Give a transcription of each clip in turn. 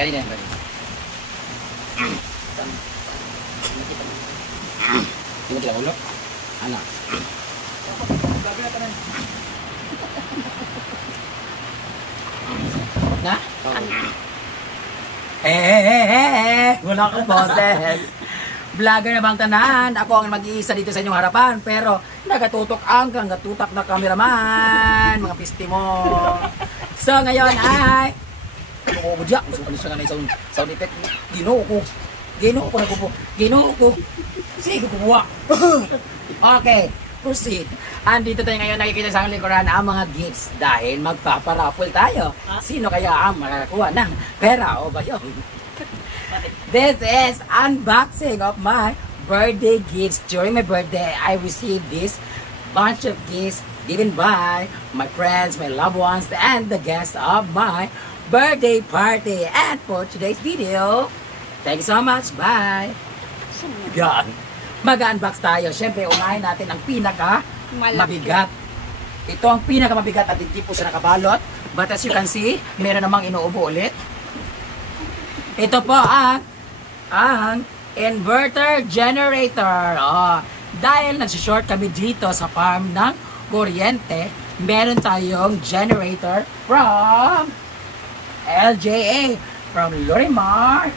Kanina yan ba? Hindi mo tila ulo? Ano? Na? Wala akong boses. Vlogger na bang tanan? Ako ang mag-iisa dito sa inyong harapan. Pero nagatutok ang gatutak na cameraman. Mga pisti mo. So ngayon ay ako mo diya. Gusto ko na siya nga na sound effect. Ginoo ko. Ginoo ko. Sige kukuha. Okay. Proceed. Andito tayo ngayon, nakikita sa likuran ang mga gifts dahil magpaparapol tayo. Sino kaya ang makakakuha ng pera o ba yun? This is unboxing of my birthday gifts. During my birthday, I received this bunch of gifts given by my friends, my loved ones, and the guests of my birthday party. And for today's video, thank you so much. Bye! Yan. Mag-unbox tayo. Siyempre, unahin natin ang pinaka-mabigat. Ito ang pinaka-mabigat at hindi po siya nakabalot. But as you can see, meron namang inuubo ulit. Ito po ang inverter generator. Dahil nagsishort kami dito sa farm ng kuryente, meron tayong generator from LJA, from Lorimar,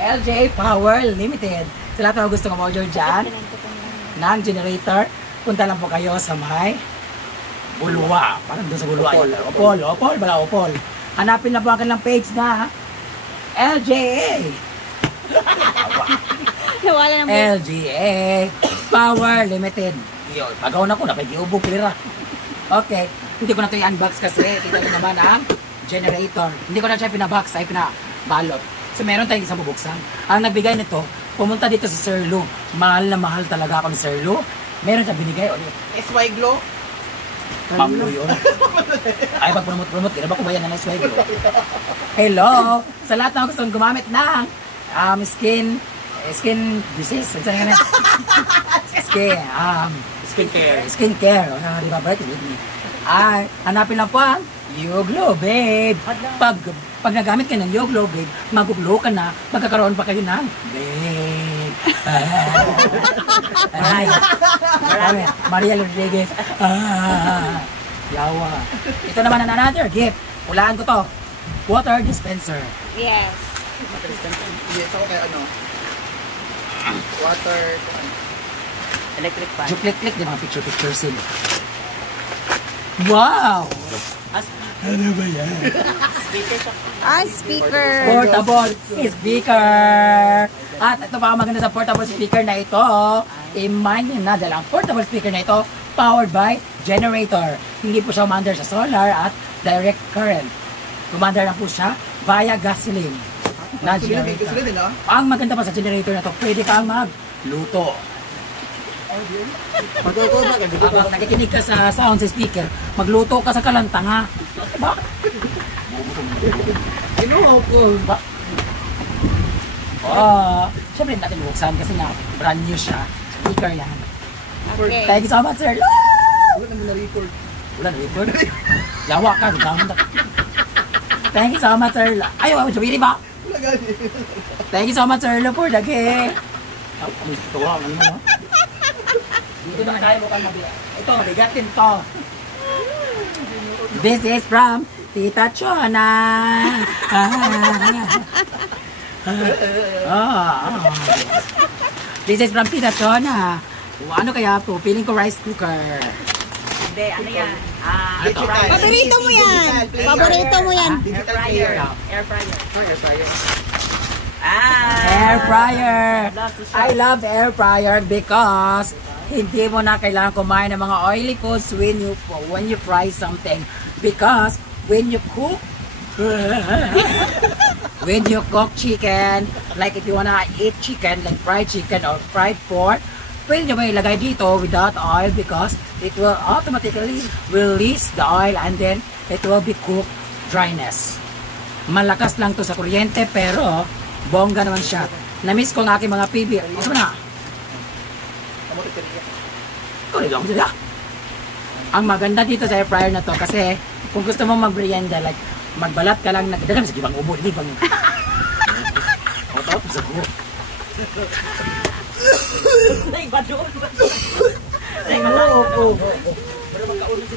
LJA Power Limited. Sa lahat ng gusto mag-order dyan ng generator, punta lang po kayo sa may Bulwa. Parang doon sa Bulwa. Opol. Hanapin na po ang kanilang page na LJA. LJA Power Limited. Yun, pagaw na ko, napagiubog kilira. Okay, hindi ko na ito i-unbox kasi kita nyo naman ang generator. Hindi ko na siya pinabox, ay pinabalot. So meron tayong isang bubuksan. Ang nagbigay nito, pumunta dito sa Sir Lou. Mahal na mahal talaga ako ni Sir Lou. Meron siya binigay. SY Glow? Ma'am Lou yun. Ay, pag-promote, kaya ba ko ba yan ng SY Glow? Hello! Sa lahat na gustong gumamit ng skin disease. Skin care. Di ba, Bert? Ay, hanapin lang po ang Yoglo, babe. Pag nagamit ka ng Yoglo, babe, maguglo ka na, magkakaroon pa kayo ng babe. Ay, Maria Rodriguez. Yawa. Ito naman ang another gift. Hulaan ko to. Water dispenser. Yes. Water dispenser. Yes, ako kaya ano? Water... Electric fan. Click, di mga picture sila. Wow! Ano ba yan? Speaker. Portable speaker. At ito pa ang maganda sa portable speaker na ito. I-mind nyo na dahil ang portable speaker na ito powered by generator. Hindi po siya umandar sa solar at direct current. Umandar lang po siya via gasoline na generator. Ang maganda pa sa generator na ito, pwede kang magluto. Habang nakikinig ka sa sound sa speaker, magluto ka sa kalantanga. Diba? Kinuha ko. Siyempre natin buksan kasi na brand new siya. Speaker yan. Okay. Thank you so much, Sir. Wala naman na-record. Wala na-record? Yawa ka. Thank you so much, Sir. Ayaw, sabihin ba? Wala gani. Thank you so much, Sir, for the gift. Tuwa, ano mo? Dito na kaya mo kang mabigat. Ito, mabigatin to. This is from Tita Chona. This is from Tita Chona. Ano kaya po? Feeling ko rice cooker. Hindi, ano yan? Ito. Paborito mo yan. Paborito mo yan. Air fryer. Air fryer. Air fryer. Air fryer. I love air fryer because hindi mo na kailangan kumain ng mga oily foods when you fry something. Because when you cook chicken, like if you wanna eat chicken, like fried chicken or fried pork, pwede nyo ba ilagay dito without oil because it will automatically release the oil and then it will be cooked dryness. Malakas lang to sa kuryente pero bongga naman siya. Na-miss ko ang aking mga PB. Ano na? Ang maganda dito sa air fryer na to kasi kung gusto mo mag-merienda, like magbalat ka lang, nagdagan sa gibang ubo, di bang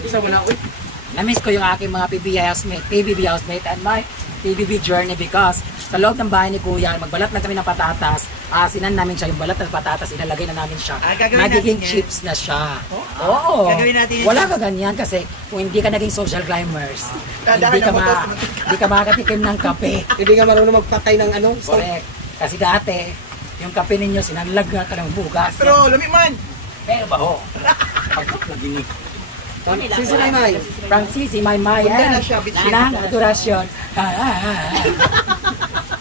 Isa mo na, uy. Na-miss ko yung aking mga PBB housemate and my PBB journey because sa loob ng bahay ni Kuya, magbalat lang kami ng patatas. Sinan namin siya, yung balat ng patatas, ilalagay na namin siya. Gagawin Magiging natin yan. chips na siya. Oo. Gagawin natin yan. Wala ka ganyan kasi kung hindi ka naging social climbers, hindi ka makakatikim ng kape. Hindi nga marunong magpatay ng ano. Correct. Kasi dati, yung kape ninyo, sinanlag ka ng bugas. Pero, lumi man. Pero baho. Pagkak na ginig. Sisi Maymay. Francis, my Maya. Punta na siya, bitch. Nang adorasyon.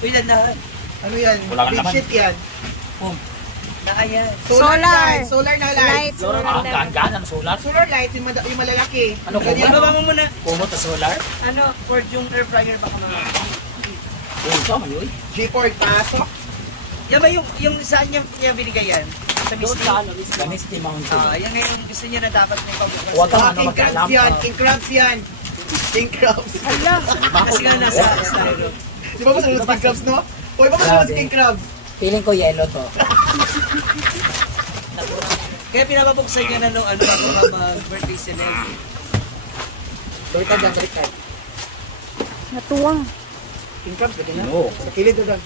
Uy, dandahan. Ano yan? Wala ka Big naman. shit yan. Nakayan. Solar Solar. lights. Solar na lights. Ang gaan ng solar. Solar lights, yung malalaki. Ano ko Ganyan. ba? mo muna. Kumot na solar. Ano, for yung air fryer baka mga... Ito, mayoy. G-Port, pasok. Yan ba yung saan niya binigay yan? Sa Misty? Gamis ni Mountain. Yan nga yung gusto niya na dapat may pagbukas. Huwag kang ano King crabs mag-alam. yan. King crabs yan. King crabs. Hala! Kasi nga nasa styro. Di ba masunod sa king crabs, no? Uy, ba masunod sa king crabs? Feeling ko yellow to. Kaya pinapabuksan niya na nung ano ako mag-birthday celeb. Baliktad yan, baliktad. Natuwang. King crabs, ganyan na. No. Sa kilid doon.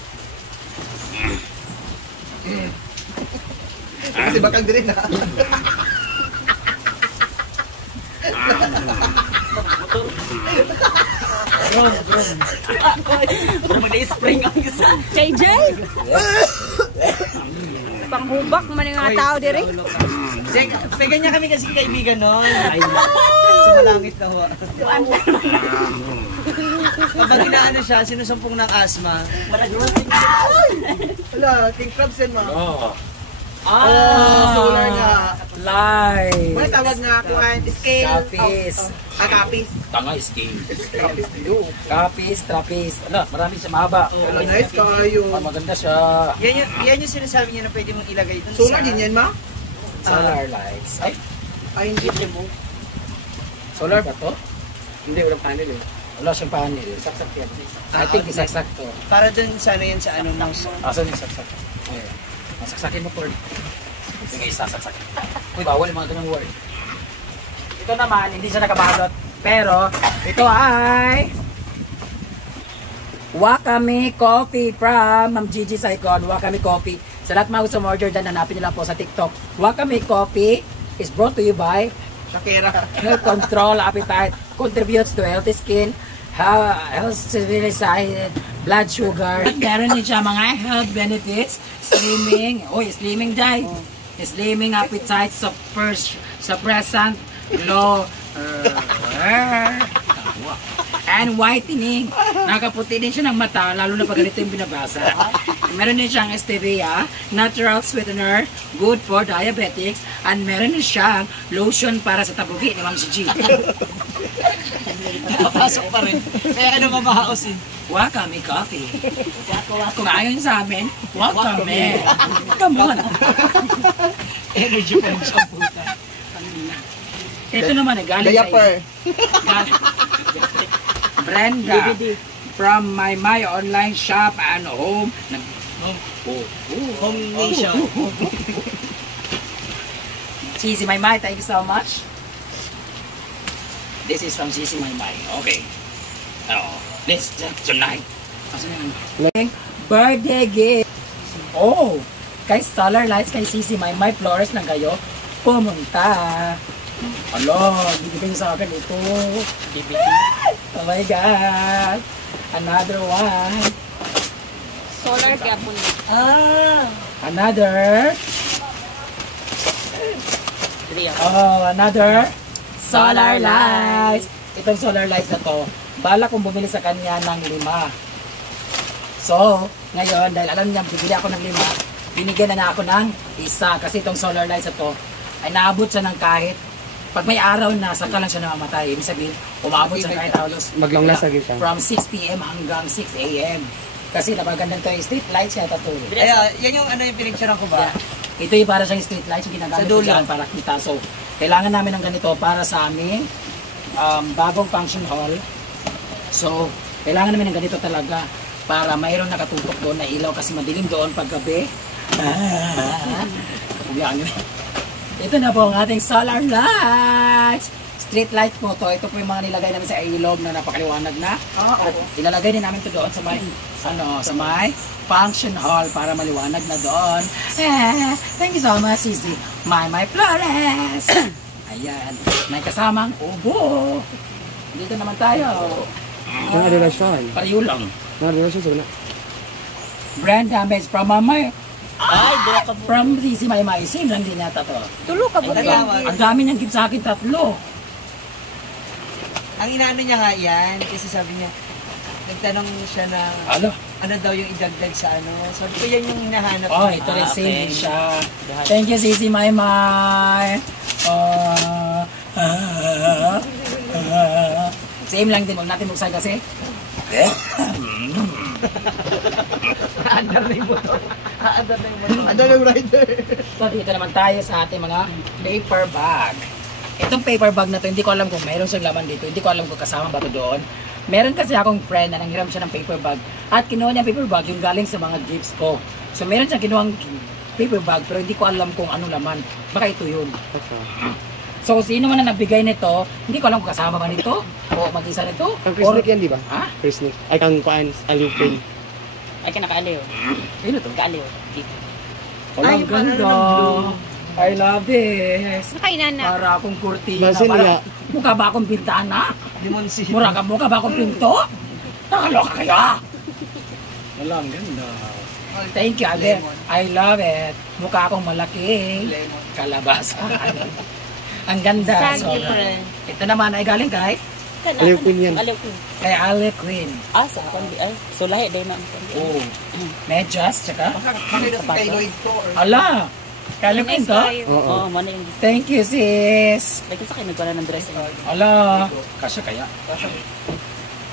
Kasi bakang din na. Pero mag-spring ang isa. JJ? Panghubak man yung mga tao diri. Pegan niya kami kasi kaibigan noon. Ay, Sumalangit na ho. Kapag inaano siya, sinusumpong ng asma. Wala, king crabs yan, ma. oh. Solar na. Live. Ano tawag nga kuhan? Scale. Kapis. Kapis. Tanga is game. Kapis. Yo. Kapis, trapis. Ano, marami siya mahaba. Wala, nice kayo. Maganda siya. Yan yung sinasabi niya na pwede mong ilagay dun Solar sa... din yan, ma? Solar lights. Ay, Ay, hindi mo. solar ba to? Hindi, walang panel eh. Wala siyang panel. Saksak yan. I think isaksak to. Para dun sana yan sa ano ng... Asan yung saksak? Ayan. Masaksakin mo, Ford. Sige, sasaksak. Uy, bawal yung mga ganang word. Ito naman, hindi siya nakabalot. Pero, ito ay... Wakame Coffee from Ma'am Gigi Saicon. Wakame Coffee. Sa lahat mga gusto mo order dyan, hanapin nyo lang po sa TikTok. Wakame Coffee is brought to you by Shakira. Health Control Appetite. Contributes to healthy skin, health civilization, blood sugar. At meron din siya mga health benefits. Slimming. Uy, slimming dye. Slimming appetite, suppressant, low, and whitening. Nakaputi din siya ng mata, lalo na pag ganito yung binabasa. Meron din siyang stevia, natural sweetener, good for diabetics, and meron din siyang lotion para sa tabugi ni Ma'am si G. Napasok pa rin. Kaya ano mabahaos eh. Wakame Coffee. Kung ayon sa amin, wakame. Come on. Energy pa rin siya puta. Ito naman, galing sa Diaper. Brenda from my online shop and home. Home nation. Sisi Maymay, thank you so much. This is from Sisi Maymay. Okay. Let's tonight. Birthday gift. Oh, kay Solar Lights, kay Sisi Maymay Flores lang kayo pumunta. Alo, bibigay niyo sa akin ito. Oh my God. Another one. Solar kaya po niya. Another. Another solar lights. Itong solar lights na to, bala kong bumili sa kanya ng 5. So, ngayon, dahil alam niya, bibili ako ng 5, binigyan na ako ng 1. Kasi itong solar lights na to, ay naabot siya ng kahit, pag may araw na, saka lang siya namamatay. Ibig sabihin, umabot siya kahit halos Maglang nasa siya. from 6 p.m. hanggang 6 a.m. Kasi napagandang to yung street lights niya tato. Kaya yan yung ano yung pinicturean ko ba? Ito yung para siyang street lights yung ginagamit Sa ko dulo. dyan para kita. So, kailangan namin ng ganito para sa aming bagong function hall. So, kailangan namin ng ganito talaga. para mayroon nakatutok doon na ilaw kasi madilim doon pag gabi. Ito na po ang ating solar lights. Street light po to. Ito po yung mga nilagay namin sa ilog na napakaliwanag na. At ilalagay din namin to doon sa may sa may function hall para maliwanag na doon. Thank you so much, Sisi. My Flores. Ayan. May kasamang ubo. Dito naman tayo. Ang adolasyon. Pariyo lang. Ang adolasyon sa wala. Brand damage from Mamay. Ay, doon ka po. From Sisi May Same lang din yata to. Tulo ka ba yan? Ang dami niyang gift sa akin, 3. Ang inaano niya nga yan, kasi sabi niya, nagtanong siya na ano daw yung idagdag sa ano. Sabi ko yan yung hinahanap. Oh, ito rin same din siya. Thank you, Sisi May. Same lang din. Huwag natin buksan kasi. Aandar na yung motor. Aandar na yung motor. Adola yung rider. So, dito naman tayo sa ating mga paper bag. Itong paper bag na to, hindi ko alam kung mayroon siyang laman dito. Hindi ko alam kung kasama ba to doon. Meron kasi akong friend na nanghiram siya ng paper bag. At kinuha niya paper bag yung galing sa mga gifts ko. So, meron siyang kinuhang paper bag pero hindi ko alam kung ano laman. Baka ito yun. So, sino man na nagbigay nito, hindi ko alam kung kasama ba nito o mag-isa nito. Ang Christmas yan, di ba? Ha? Christmas. Ay, kang kuan, aliw pin. Ay, kinakaaliw. Sino to? Kaaliw. Dito. Ay, ang ganda. I love this. Nakainan na. Para akong kurtina. Basin Para, niya. mukha ba akong bintana? Limonsi. Mukha ba akong pinto? Nakaloka kaya? Wala, ang ganda. Thank you, Ate. I love it. Mukha akong malaki. Kalabasa. Ang ganda. Sagi. Sobra. Ito naman ay galing kay Aliw pin yan. Aliw ko. kay Ale Queen. Sa kondi. Ay, so lahi day man. Oh. Medyas, tsaka? Makita si kay Lloyd ko. Ala! Kay Ale Queen to? Oo. Mana yung Thank you, sis. like sa akin nagwala ng dress. Ala! Kasya kaya?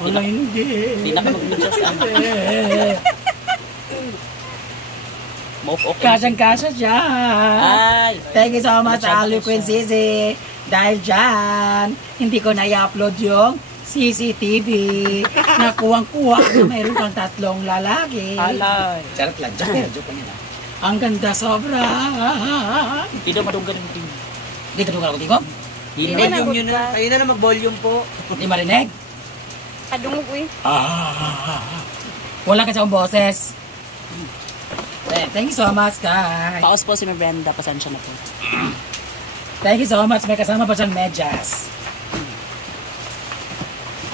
Wala, hindi. Hindi na ka mag-dress. Move okay. Kasyang-kasya siya. Ay. Thank you so much, Ali Queen Sisi. Dahil dyan, hindi ko na i-upload yung CCTV. Nakuwang-kuha na mayroon kang 3 lalaki. Alay. Charot lang. Joke lang nila. Ang ganda sobra. Hindi na madunggan yung team. Dito doon ako, Tigo. Hindi Volume na. yun na. Ayun na na mag-volume po. Hindi marinig. Kadungog eh. Wala kasi akong boses. Thank you so much, guys. Paos po si Brenda. Pasensya na po. Thank you so much. May kasama pa siyang medyas.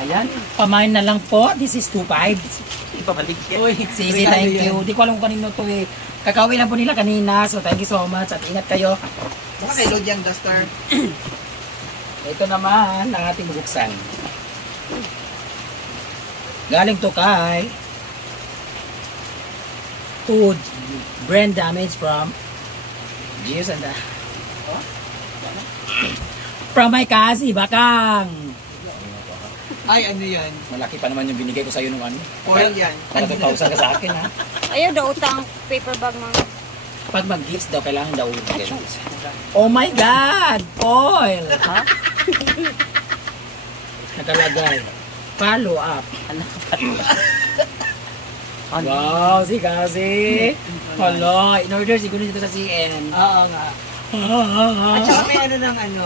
Ayan. Pamain na lang po. This is 2.5. Ipabalik yan. Uy, Sisi, thank you. Di ko alam kung kanino to eh. Kakawin lang po nila kanina. So, thank you so much. At ingat kayo. Baka kay Lloyd yung duster. Ito naman ang ating bubuksan. Galing to kay brain damage from Gears and from my kasi Bakang. Ay, ano yan? Malaki pa naman yung binigay ko sa'yo nung ano. Foil yan. 1,000 ka sa akin ha. Ayaw daw utang paper bag mga. Pag mag-gifts daw, kailangan daw ulit. Oh my God! Foil! Ha? Nakalagay. Follow up. Ano? Wow, si Kasi. Hala, in-order siguro dito sa CN. Oo nga. At saka may ano ng ano,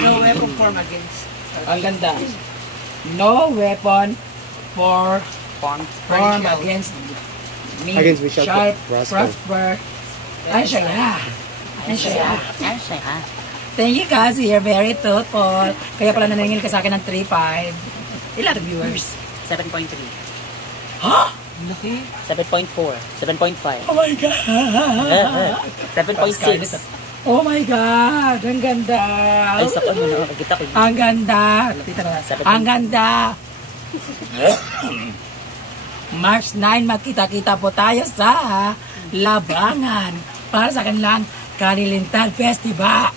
no weapon form against. Ang ganda. No weapon for form against me. Against me, Sharp, prosper. prosper. Ay, siya. Ay, siya. Ay, siya ha? Thank you, Kasi. You're very thoughtful. Kaya pala naningil ka sa akin ng 3.5. Ilan ang viewers? 7.3. Ha? Laki. 7.4. 7.5. Oh my God! 7.6. Oh my God! Ang ganda! Ay, sa ko mo kita ko. Ang ganda! Lapita na. Ang ganda! March 9, magkita-kita po tayo sa Labangan para sa kanilang Kanilintan Festival.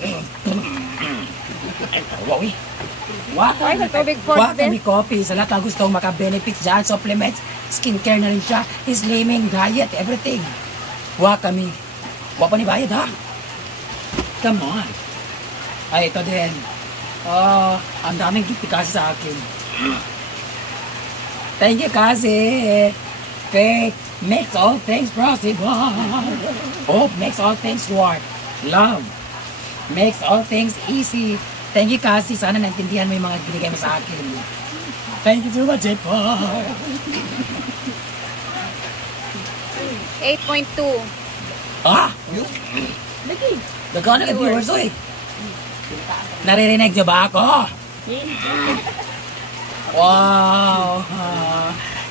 Wow, Ay, nagtubig for Wakami Coffee. Sa lahat ng gustong maka-benefits dyan, supplements, skincare na rin siya, slimming, diet, everything. Wakami. Wapa ni bayad ha? Come on. Ay, ito din. Oh, ang daming gift kasi sa akin. Thank you kasi. Faith makes all things possible. Hope makes all things work. Love makes all things easy. Thank you, Cassie. Sana naintindihan mo yung mga binigay mo sa akin. Thank you so much, Epar. 8.2. Ah! Nagkano ka viewers, oy? Naririnig niyo ba ako? Wow!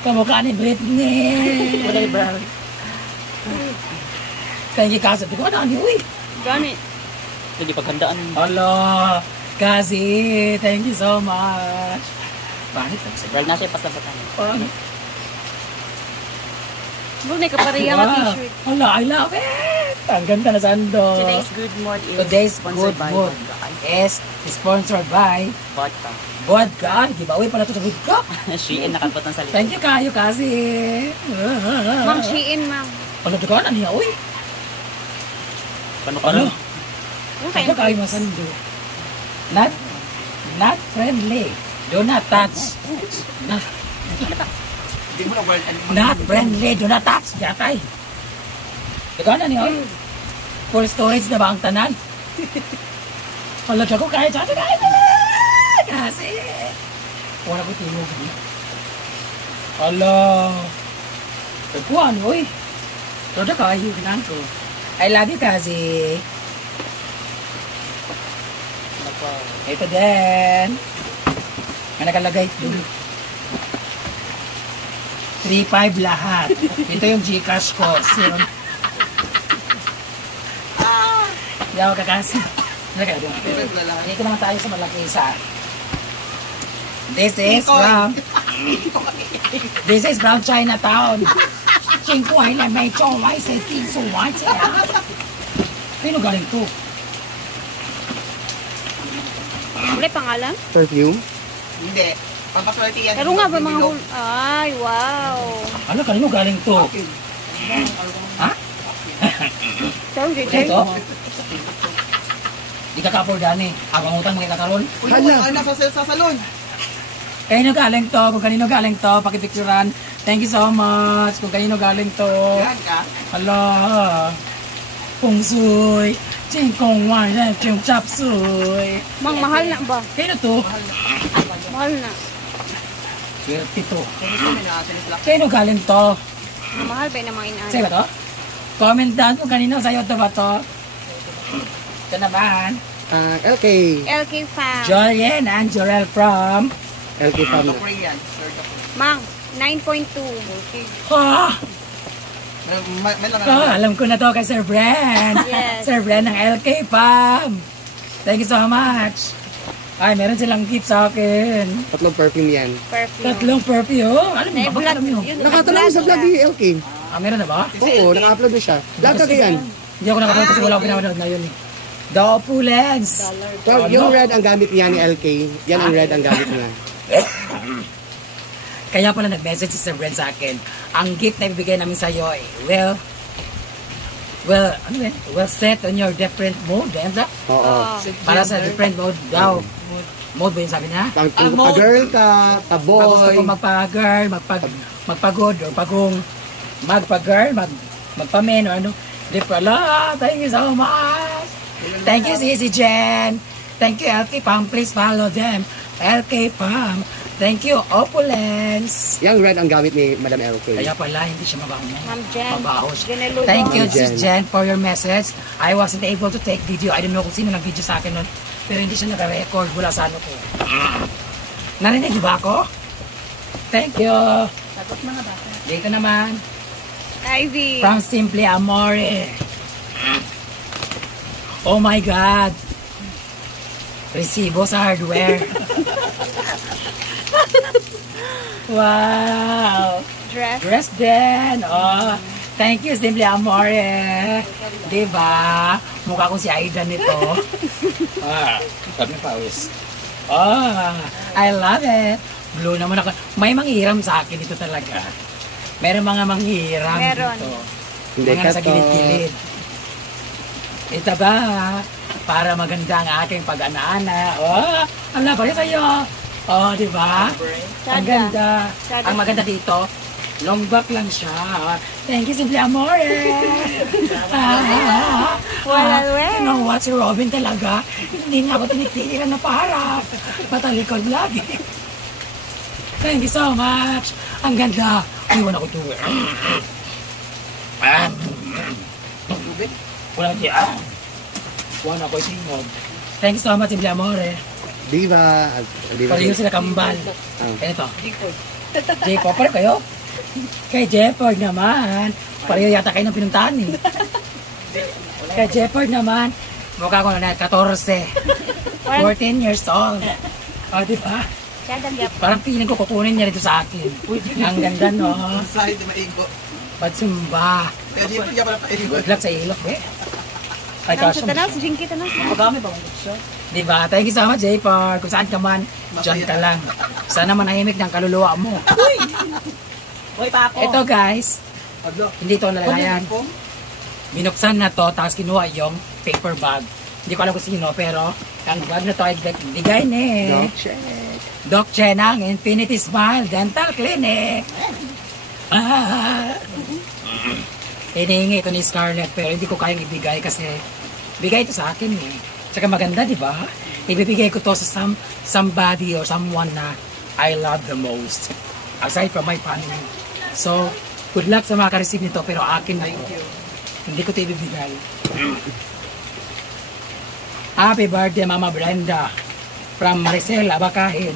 Kamukha ni Britney. Kulay brown. Thank you, Cassie. Di ko na niyo, uy. Ganit. Hindi paghandaan. Hello, Cassie. Thank you so much. Bakit? Well, nasa pasabatan. Bakit? Huwag na kapareha nga t-shirt. Hala, I love it. Ang ganda na sando. Today's good mood is Today's sponsored good by mood is sponsored by Vodka. Vodka. Giveaway pala ito sa vodka. Shein nakabot ng salita. Thank you kayo kasi. Mang Shein, mang. Ano ito ka? Ano niya? Uy. Paano ka Ano? na? Okay. Ano kayo masando? Not friendly. Do not touch. Not friendly. Do not touch. Yatay. Ikaw na niyo. Full storage na ba ang tanan? Hala, ko kaya sa atin. Kasi. Wala ko tingog. Hala. Tagpuan, uy. Todo kayo, ginan ko. I love you, kasi. Ito din. May nakalagay ito. 3-5 lahat. Ito yung Gcash ko. Yaw ka kasi. Dito naman tayo sa Malakisa. This is from Chinatown. Chingkuay na may chowai sa tisuwai siya. Sino galing to? Wala pangalan? Perfume? Hindi. Pampaswerte yan. Pero nga ba mga Ay, wow. Ano, kanino galing to? Ha? Pero Ito? Di ka ka-afford eh. Ang utang mga kakaroon. Uy, Hala. nasa sa salon. Kanino galing to? Kung kanino galing to, pakipicturan. Thank you so much. Kung kanino galing to. Yan ka. Hala. Kung suy. Ching kong wai. Ching chap suy. Mang, mahal na ba? Kanino to? Mahal na. Swerte to. Black. Kanino galing to? Mahal ba yung mga inaan? Sa'yo ba to? Comment down kung kanino sa'yo to ba to. Ito naman. LK. LK fam. Jolien and Jorel from... LK fam na. Korean. Mang, 9.2. Ha! May lang Alam ko na to kay Sir Bren. Yes. Sir Bren ng LK Farm. Thank you so much. Ay, meron silang gift sa akin. 3 perfume yan. Perfume. 3 perfume. Alam mo, bakit alam mo? Nakatanong sa vlog ni LK. Meron na ba? Oo, naka-upload na siya. Vlog ka yan. Hindi ako nakapanood kasi wala akong pinapanood na yun eh. The Opulence. So, yung red ang gamit niya ni LK. Yan ang red ang gamit niya. Kaya pala nag-message si Sir Bren sa akin. Ang gift na ibibigay namin sa iyo eh, ano yun? Well set on your different mode, Enza? Oo. Para sa different mode daw. Mode ba yun sabi niya? Kung pa-girl ka, Pag gusto pa-boy. ko magpa-girl, magpagod, or pagong magpa-girl, magpa-men, or ano. Di pala, thank you so much. Thank you, Sisi Jen. Thank you, LK Pam. Please follow them. LK Pam. Thank you, Opulence. Yung red ang gamit ni Madam LK. Kaya pala, hindi siya mabaho na. Ma'am Jen. Mabaho siya. Geneludo. Thank you, Jen. Sis Jen, for your message. I wasn't able to take video. I don't know kung sino nag-video sa akin nun. Pero hindi siya nag-record. Wala sa ano ko. Narinig niyo ba ako? Thank you. Tapos mga bata. Dito naman. Ivy. From Simply Amore. Oh my God. Resibo sa hardware. Wow. Dress. Dress din. Oh. Thank you, Simply Amore. Diba? Mukha kong si Aida nito. Sabi ng pawis. I love it. Blue naman ako. May manghiram sa akin ito talaga. Meron mga manghiram Meron. dito. Hindi Mga ka nasa to. gilid-gilid. Ito ba? Para maganda ang aking pag-ana-ana. Oh, ala, pare sa'yo. Oh, di ba? Ang Sada. ganda. Sada. Ang maganda dito, Long back lang siya. Thank you, Simple Amore. Wala, we. You know what? Si Robin talaga, hindi na ako tinitigilan na para. Matalikod lagi. Thank you so much. Ang ganda. Iwan ako tuwi. Wala siya. Iwan ako tingog. Thank you so much, Simple Amore. Diva. Diva. Pareho sila kambal. Ah. Ito. J-pop. Pareho kayo? Kay Jefford naman. Pareho yata kayo ng pinuntahan eh. Kay Jefford naman. Mukha ko na 14. 14 years old. O, di ba? Parang piling ko kukunin niya rito sa akin. Ang ganda, no? Side na maigo. Patsumba. Kaya di pa pala paigo. Good luck sa ilok, eh. Ay, Tanong kasya sa tanas, jinky tanas. Magami ba kung siya? Diba? Thank you so much, J-Park. Kung saan ka man, dyan ka lang. Sana manahimik ng kaluluwa mo. Uy, pa ako. Ito, guys. Hindi to nalalayan. Binuksan na to, tapos kinuha yung paper bag. Hindi ko alam kung sino, pero ang bag na to ay bigay ni Doc Chen ng Infinity Smile Dental Clinic. Hinihingi ito ni Scarlett, pero hindi ko kayang ibigay kasi bigay ito sa akin eh. Tsaka maganda, di ba? Ibibigay ko to sa somebody or someone na I love the most. Aside from my family. So, good luck sa mga ka-receive nito, pero akin na ito. Hindi ko ito ibibigay. Happy birthday, Mama Brenda. From Maricel Abakahin.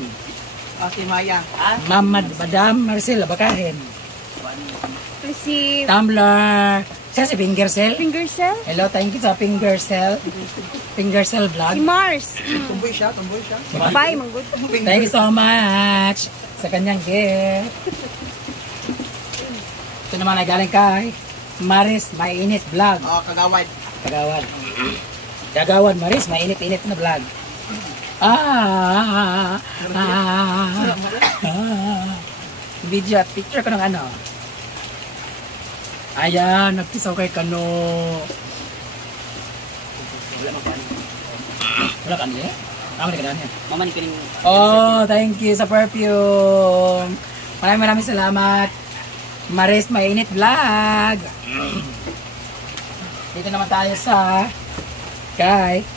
Si Maya. Madam Maricel Abakahin. Receive. Tumbler. Siya si Fingercell. Finger cell. Hello, thank you sa Fingercell. Fingercell vlog. Si Mars. Tumboy siya, tumboy siya. Bye, manggod. Thank you so much sa kanyang gift. Ito naman ay galing kay Maris Mainit Vlog. Kagawad. Kagawad. Kagawad Maris, mainit-init na vlog. Video at picture ko ng ano. Ayan, nagtisaw kay Kano. Wala ka niya? Tama ka niya. Mama, ni piling... Oh, thank you sa perfume. Maraming salamat. Maris Mainit Vlog. Dito naman tayo sa kay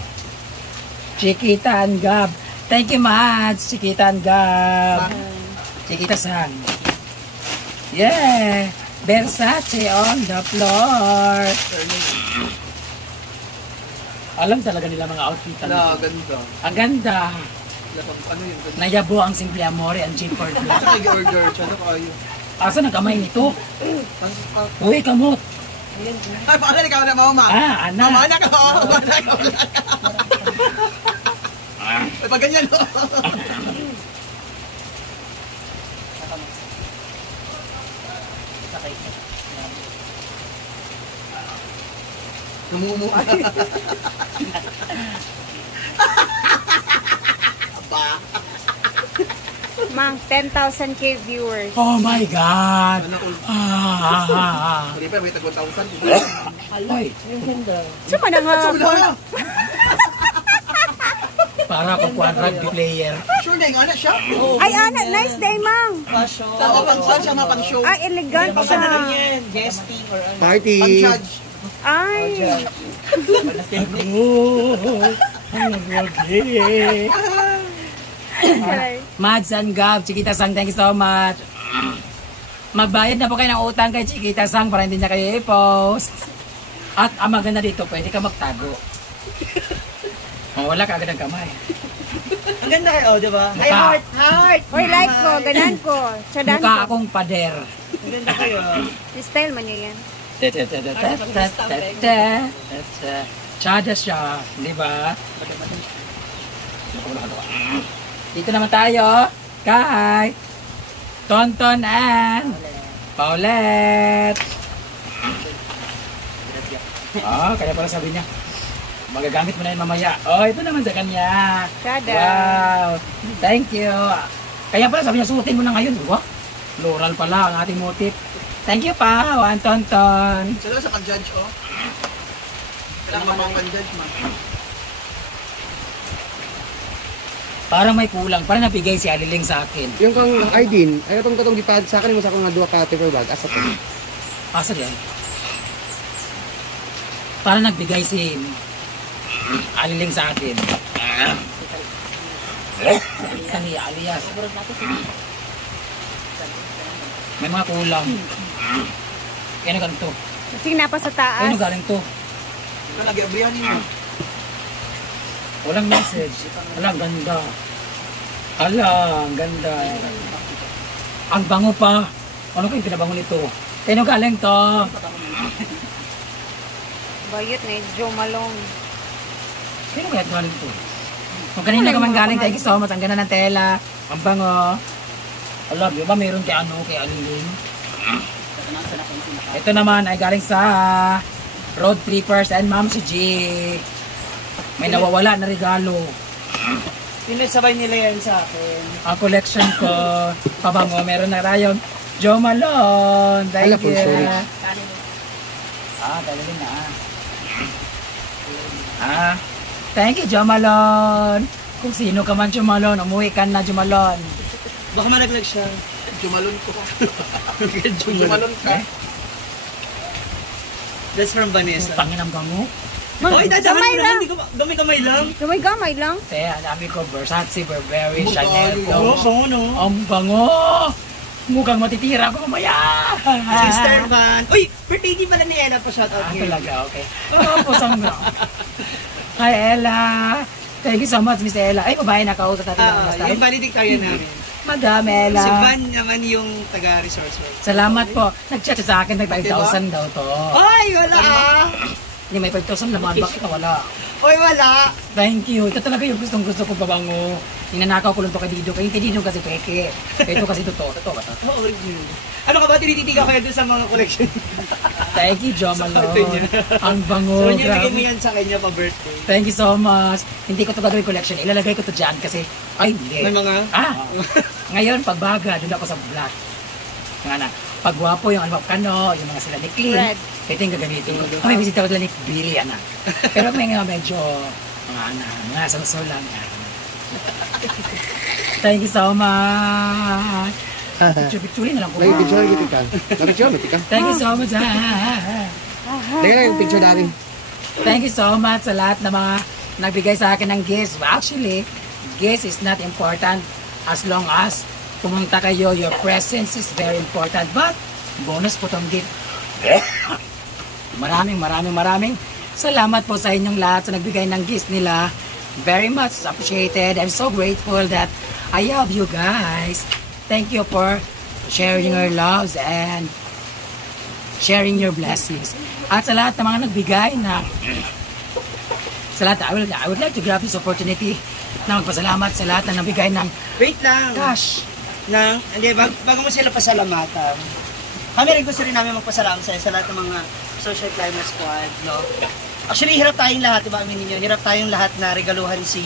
Chiquita and Gab. Thank you much, Chiquita and Gab. Chiquita San. Yeah. Versace on the floor. Alam talaga nila mga outfit. Ganda. Ang ganda. Ano yun? Nayabo ang Simple Amore and J-Park Vlog. Saka i-order siya. Ano kayo? Asan ang kamay nito? Uy, kamot. Ay, pakala ikaw na, mama. Anak. Mama, anak ka. Ay, pag ganyan, no? Numumu. Aba. Mang, 10,000k viewers. Oh my God. Hindi pa, may tag 1,000. Ay, Suma na nga. Wala. para ako rugby player. Sure na yung anak siya. Ay, anak, nice day, Mang. Tama pang siya nga pang show. Ay, elegant siya. Guesting or ano. Party. Pang judge. Ay. Okay. Mads and Gab, Chiquita Sang, thank you so much. Magbayad na po kayo ng utang kay Chiquita Sang para hindi niya kayo i-post. At ang maganda dito, pwede ka magtago. Wala ka agad ang kamay. Ang ganda kayo, di ba? Ay, heart, heart. Hoy, like ko, ganan ko. Tsadan Mukha ko. akong pader. Ang ganda kayo. Style man yun yan. Tsada siya, di ba? Dito naman tayo kay Tonton and Paulette. Kaya pala sabi niya, magagamit mo na yun mamaya. Oh, ito naman sa kanya. Tada. Wow. Thank you. Kaya pala sabi niya, suotin mo na ngayon. Wow. Floral pala ang ating motif. Thank you pa, Juan Tonton. Sila sa pang-judge, oh. Kailangan ka pang pang-judge, man. Parang may kulang. Parang nabigay si Aliling sa akin. Yung kang Ardin, ay itong katong gipad sa akin mo sa akong nga duha ka paper bag asa ko. Asa yan? Parang nagbigay si Aliling sa akin. Tani, alias. May mga kulang. Kaya galing to? Sige na pa sa taas. Kaya galing to? Lagi abrihan mo. Walang message. Walang ganda. Ala, ang ganda. Ang bango pa. Ano kayong pinabango nito? Kaya galing to? Bayot na yung Joe Malone. Sino kaya galing to? Kung kanina ka man galing, thank you so much. Ang ganda ng tela. Ang bango. Alam, di ba meron kay kay Aliling? Ito naman ay galing sa Road Trippers and Ma'am si G. May nawawala na regalo. Pinasabay nila yan sa akin. Ang collection ko, pabango, meron na rayon. Jo Malone, thank Ala, you. sorry. Galing na. Thank you, Jo Malone. Kung sino ka man, Jo Malone, umuwi ka na, Jo Malone. Baka malaglag siya. Jumalon ko. Jumalon ka. That's from Vanessa. Pangin ang bango. Oy, dadahan Gamay mo lang. lang. Hindi ko gamay lang. Gamay lang. Kaya, dami ko, Versace, Burberry, Chanel, Oo, Coach. bango no. Ang bango! Mukhang matitira ko mamaya! Sister Van. Uy, birthday din pala ni Ella po. Shout out here. Talaga, okay. Tapos ang Hi, Ella! Thank you so much, Miss Ella. Ay, babae na kausap natin. Yung valedictorian namin. Madam Ella. Si Van naman yung taga-resource work. Salamat po. Nag-chat sa akin, may 5,000 daw to. Ay, wala ah! Hindi, may 5,000 naman. Bakit wala? Oy, wala! Thank you. Ito talaga yung gustong-gusto ko pabango. Inanakaw ko lang to kay Dido. Kay Dido kasi peke. Ito kasi totoo. Totoo ba ito? Oh, original. Ano ka ba? Tinititigaw kayo dun sa mga collection? Thank you, Jo Malone. Ang bango. So, niya bigay mo Grabe. yan sa kanya pa birthday. Thank you so much. Hindi ko to gagawin collection. Ilalagay ko to dyan kasi, ay, hindi. May mga... Ngayon, pagbaga, doon ako sa black. Nga na, pagwapo yung ano, kano, yung mga sila ni Clean. Red. Ito yung gagamitin ko. May bisita ko sila ni Billy, anak. Pero may nga medyo, mga salusol lang. Thank you so much. Picture-picture na lang ko. Lagi picture gitu ka. Lagi picture ka. Thank you so much. Lagi lang yung picture dari. Thank you so much sa lahat na mga nagbigay sa akin ng gifts. Actually, gifts is not important as long as pumunta kayo. Your presence is very important. But, bonus po tong gift. Maraming salamat po sa inyong lahat sa nagbigay ng gifts nila. Very much appreciated. I'm so grateful that I have you guys. Thank you for sharing your loves and sharing your blessings. At sa lahat ng mga nagbigay na sa lahat, I would like to grab this opportunity na magpasalamat sa lahat na nabigay ng Wait lang. cash. Hindi, bago mo sila pasalamatan. Kami rin gusto rin namin magpasalamat sa lahat ng mga social climate squad, no? Actually, hirap tayong lahat, diba, amin ninyo? Hirap tayong lahat na regaluhan si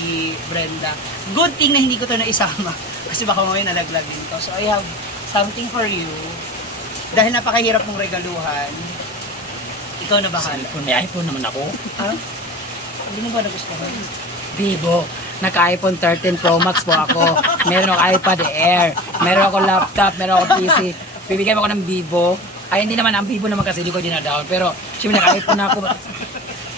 Brenda. Good thing na hindi ko to naisama. Kasi baka ngayon nalaglag din to. So, I have something for you. Dahil napakahirap mong regaluhan, ikaw na bahala. May iPhone naman ako. Ha? Hindi mo ba nagustuhan? Vivo. Naka-iPhone 13 Pro Max po ako. Meron ako iPad Air. Meron ako laptop. Meron ako PC. Bibigyan mo ako ng Vivo. Ay, hindi naman. Ang Vivo naman kasi hindi ko dinadown. Pero, siyempre naka-iPhone na ako.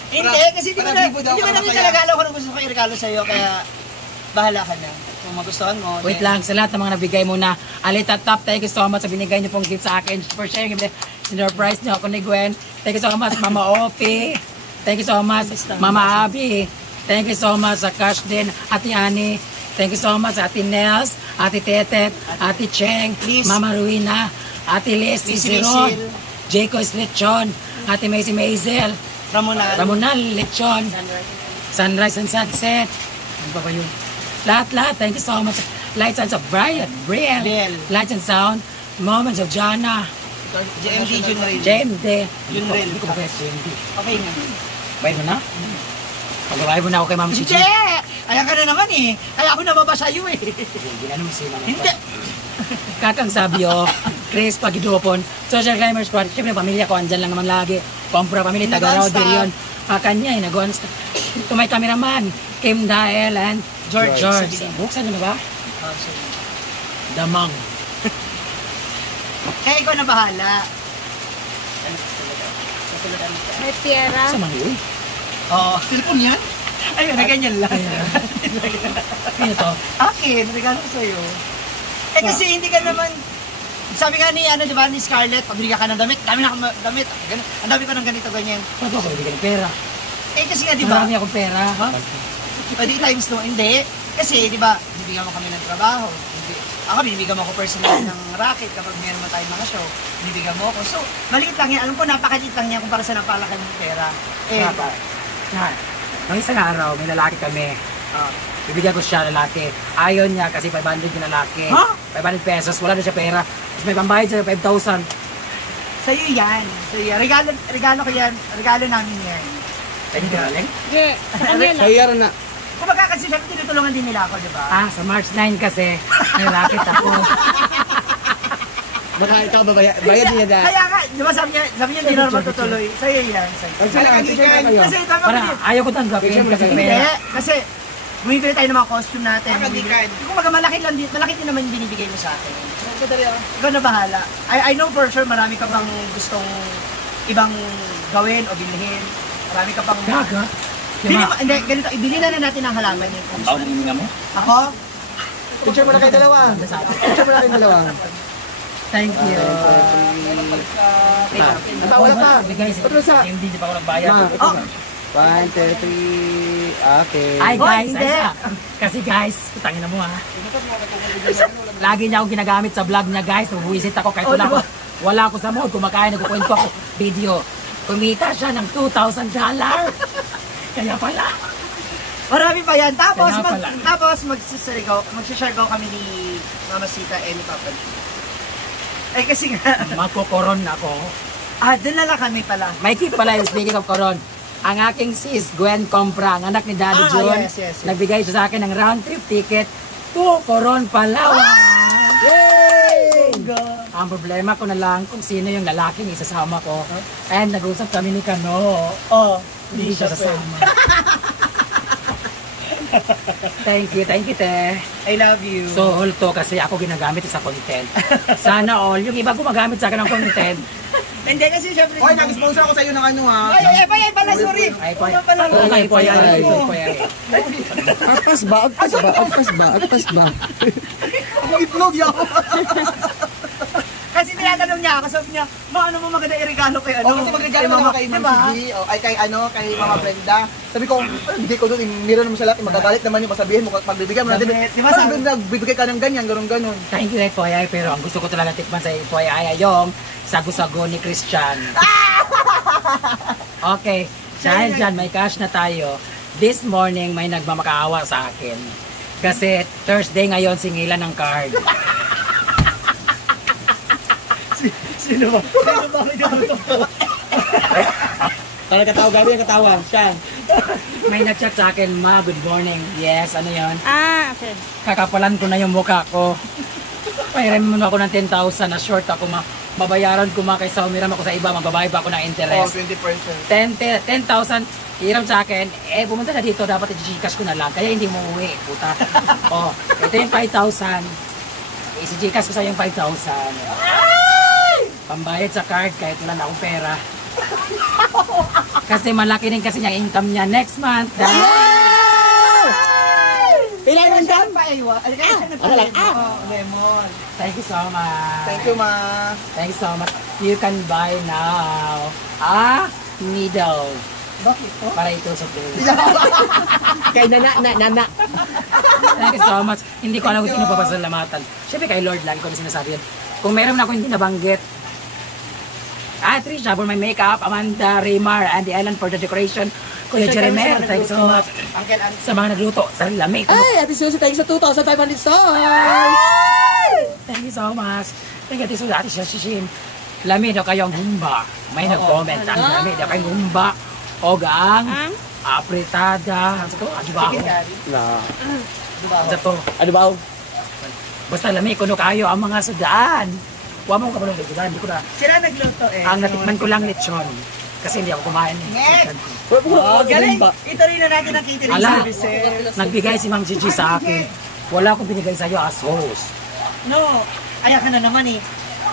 Hindi, kasi di ba namin talaga alam ko na gusto ko i-regalo sa'yo, kaya bahala ka na. Kung magustuhan mo. Wait lang, sa lahat ng mga nabigay mo na Alita Top, thank you so much sa binigay niyo pong gift sa akin for sharing the surprise niyo ako ni Gwen. Thank you so much, Mama Opi. Thank you so much, Mama Abby. Thank you so much sa Cash din, Ate Ani. Thank you so much, Ate Nels, Ate Tetet, Ate Cheng, Mama Ruina, Ate Liz, si Ron, Jaco Lechon, Ate Macy Maisel, Ramonal Lechon, Sunrise and Sunset. Ano ba yun? Lahat, thank you so much. Lights and Sound, Brian, Lights and Sound, Moments of Jana, JMD, Junrel. JMD. Junrel. Hindi ko ba kaya JMD? Okay na. Bayad mo na? Pag-bayad mo na ako kay Ma'am Chichi. Hindi! Kaya ka na naman eh. Kaya ako nababa sa'yo eh. Hindi na naman sila. Hindi. Kakang Sabio, Chris Pagidopon, Social Climber Squad, siyempre pamilya ko, andyan lang naman lagi. Pampura pamilya, taga Rodel yun. Kanya, nag-on to my cameraman, Kim Dael and George. George. Sabihin. Buksan mo na ba? Oh, sorry. Damang. Kaya ikaw na bahala. Ano gusto talaga? Natuladan mo ka. May pera. Sa mga yun. Oo. Cellphone yan? Ayun, na ganyan lang. Ano to? Akin, regalo ko sa'yo. Eh kasi hindi ka naman, sabi nga ni, di ba, ni Scarlett, pag binigyan ka ng damit, dami na akong damit. Ganun. Ang dami ko ng ganito, ganyan. Ba't ako bibigyan ng pera? Eh kasi nga, di ba? Marami akong pera. Ha? Pwede times no, hindi. Kasi, di ba, bibigyan mo kami ng trabaho. Ako, bibigyan mo ako personal ng racket kapag meron mo tayong mga show. Bibigyan mo ako. So, maliit lang yan. Alam ko, napakaliit lang yan kumpara sa napalaki mong pera. Eh, Yan. Nung isang araw, may lalaki kami. Bibigyan ko siya lalaki. Ayaw niya kasi 500 yung lalaki. Huh? 500 pesos, wala na siya pera. Tapos may pambayad siya 5,000. sa'yo yan. Sa'yo yan. Regalo ko yan. Regalo namin yan. Sa'yo ka galing? Hindi. Sa kanya lang. Kaya na. Kumbaga kasi syempre tinutulungan din nila ako, di ba? Sa March 9 kasi, may lalaki ako. Baka ikaw bayad niya dahil. Kaya nga, di ba sabi niya hindi naman tutuloy. Sa'yo yan. Sa'yo. Kasi tama Para ko ayaw ko tanggapin kasi Hindi, pera. kasi bumibili tayo ng mga costume natin. Kung baga malaki din naman yung binibigay mo sa akin. Ikaw na bahala. I know for sure marami ka pang gustong ibang gawin o bilhin. Marami ka pang... Gaga. Hindi, ganito, ibili na natin ang halaman niya. Ang hininga mo? Ako? Picture mo na kayo dalawa. Picture mo na kayo dalawa. Thank you. Wala pa. Guys, Patro sa. hindi pa ako nagbayad. Oh, 1, 2, 3. Okay. Ay Hoy, guys, hindi. kasi guys, putangin na mo ha. Lagi niya akong ginagamit sa vlog niya guys. Nabuwisit ako kahit wala diba? wala ako sa mood. Kumakain, nagkukwento ako video. Kumita siya ng $2,000. Kaya pala. marami pa yan. Tapos, Kaya pala. magsishare ko kami ni Mama Sita and ni Papa. Eh kasi nga, Magkukoron ako. doon na lang kami pala. May keep pala yung speaking of koron. Ang aking sis, Gwen Compra, ang anak ni Daddy John, yes. nagbigay siya sa akin ng round trip ticket to Coron, Palawan. Yay! Ang problema ko na lang kung sino yung lalaking isasama ko. And nag-usap kami ni Kano. Hindi siya sasama. Thank you, te. I love you. So, all to kasi ako ginagamit sa content. Sana all, yung iba gumagamit sa akin ng content. hindi kasi syempre... Hoy, nag-sponsor ako sa iyo ng ano ha. Ay, pala, sorry. Ay, po. pala. Ay, po. Ay. Ay, po. Agpas ba? Ang itlog yan. Kasi tinatanong niya ako, sabi niya, ano mo maganda i-regalo kay ano? Kasi magregalo mo naman kay Ma'am Gigi, ay kay Mama Brenda. Sabi ko, hindi ko doon, meron naman sa lahat, magagalit naman yung masabihin mo, pagbibigyan mo natin. Di ba sabi? Nagbibigay ka ng ganyan, ganon. Thank you, Poy Ay, pero ang gusto ko talaga tikman sa Poy Ay yung sago-sago ni Christian. Okay, dahil dyan may cash na tayo. This morning may nagmamakaawa sa akin. Kasi Thursday ngayon singilan ng card. Sino ba? Para katawa, gabi ang katawa, siya. May nag-chat sa akin, Ma, good morning. Yes, ano yon? Okay. Kakapalan ko na yung mukha ko. Pahiram mo ako ng 10,000 na short ako, ma. Babayaran ko kaysa umiram ako sa iba, magbabayad pa ako ng interest. 20%. 10,000 hiram sa akin, pumunta na dito, dapat i-gcash ko na lang, kaya hindi mo uwi, puta. Ito yung 5,000. I-gcash ko sa yung 5,000. Pambayad sa card kahit wala na akong pera. Kasi malaki rin kasi yung income niya next month. Pila yung Siya nagpa-iwa. Lemon. Thank you so much. Thank you, ma. Thank you so much. You can buy now needle. Bakit to? Para itusok din. Kay nana. Thank you so much. Hindi ko alam kung sino papasalamatan. Siyempre kay Lord, lagi ko na sinasabi yan. Kung meron na ako hindi nabanggit, Trisha for my makeup, Amanda, Raymar, and the Ellen for the decoration, Kuya Jeremer, thank you so much. Sa mga nagluto, sa lamig. Ay, Ate Susie, thank you sa 2,500 stars. Thank you so much. Thank you, Ate Susie, Ate Shashim. Lamig daw kayong humba. May nag-comment, ang lamig daw kayong humba. Ogang, apritada, ano to? Adibaho. Ano to? Ano ba? Basta lamig, kuno kayo ang mga sudaan. Huwag mo ka ba nung hindi ko na. Sila nagluto eh. Ang natikman ko lang lechon. Kasi hindi ako kumain. Oh, galing. Ito rin na natin ang catering Ala, services. nagbigay si Ma'am Gigi sa akin. Wala akong binigay sa'yo as host. No, ayan ka na naman eh.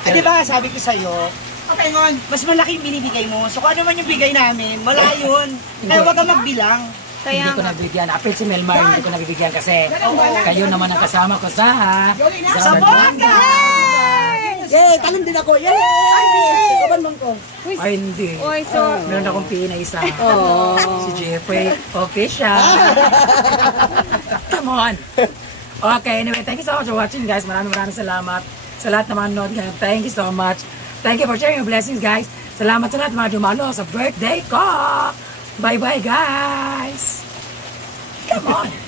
Di ba, sabi ko sa'yo, okay ngon, mas malaki yung binibigay mo. So kung ano man yung bigay namin, wala yun. Kaya wag kang magbilang. Hindi ko nabigyan. Apil si Melmar, hindi ko nabibigyan kasi kayo naman ang kasama ko sa Boga! Yay! Talim din ako! Yay! Kaban man ko. Ay, hindi. Oy, so, Meron akong pina isa. Oh. Si Jeffrey. Okay siya. Come on. Okay, anyway, thank you so much for watching, guys. Maraming salamat sa lahat na manood. Thank you so much. Thank you for sharing your blessings, guys. Salamat sa lahat mga dumalo sa birthday ko. Bye-bye, guys. Come on.